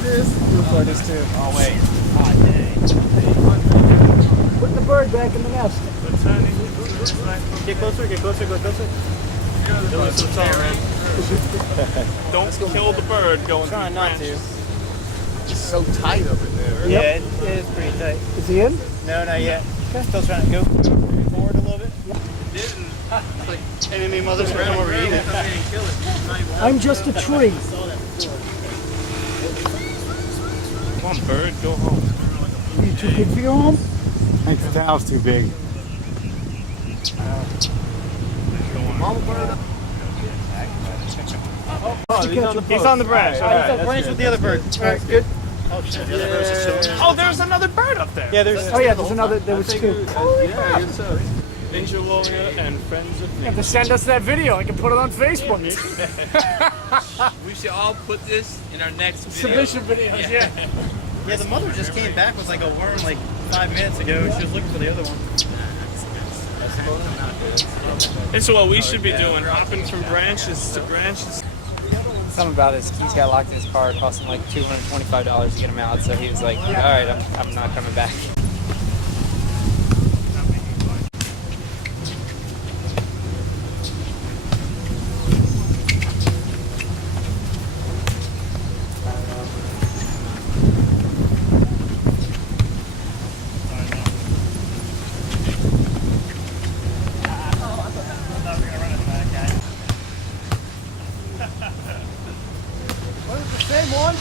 it is? Looks like this too. Oh wait. Oh dang. Put the bird back in the nest. Get closer, get closer, go closer. That's what's on, man. Don't kill the bird going through the not branches. It's so tight up in there. Yeah, it is pretty tight. Is he in? No, not yet. Still trying to go forward a little bit. Didn't. Like enemy mothers ran over to eat it. I'm just a tree. Come on, bird, go home. You too big for your home? I think the towel's too big. He's on the branch. He's on the branch with the other bird. All right, good. Oh shit, the other bird's just chilling. Oh, there's another bird up there. Yeah, there's. Oh yeah, there's another. There was two. Ninja Warrior and Friends of You have to send us that video. I can put it on Facebook. We should all put this in our next video. Submission videos. Yeah. Yeah, the mother just came back with like a worm like 5 minutes ago. She was looking for the other one. It's what we should be doing, hopping from branches to branches. Something about his keys got locked in his car. It cost him like $225 to get him out. So he was like, all right, I'm not coming back. Same one.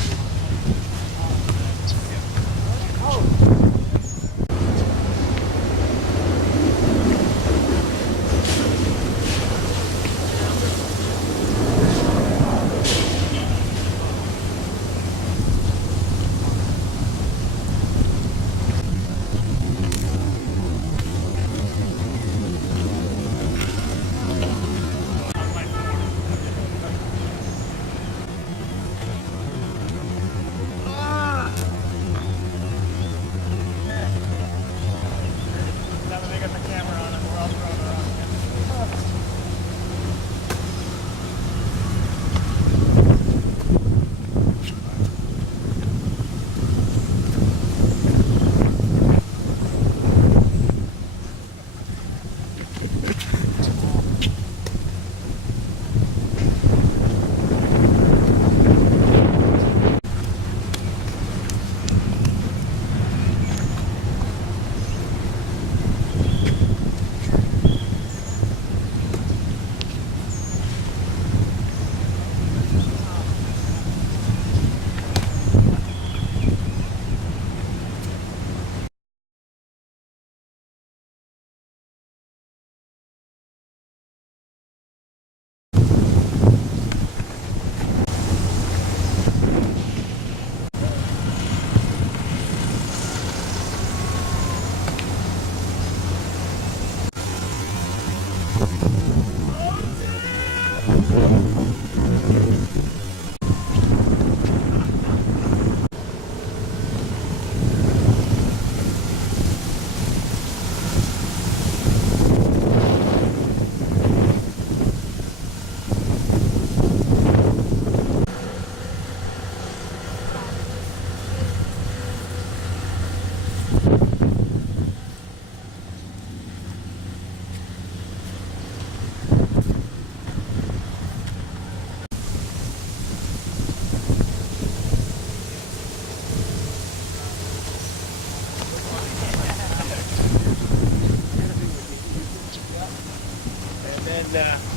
And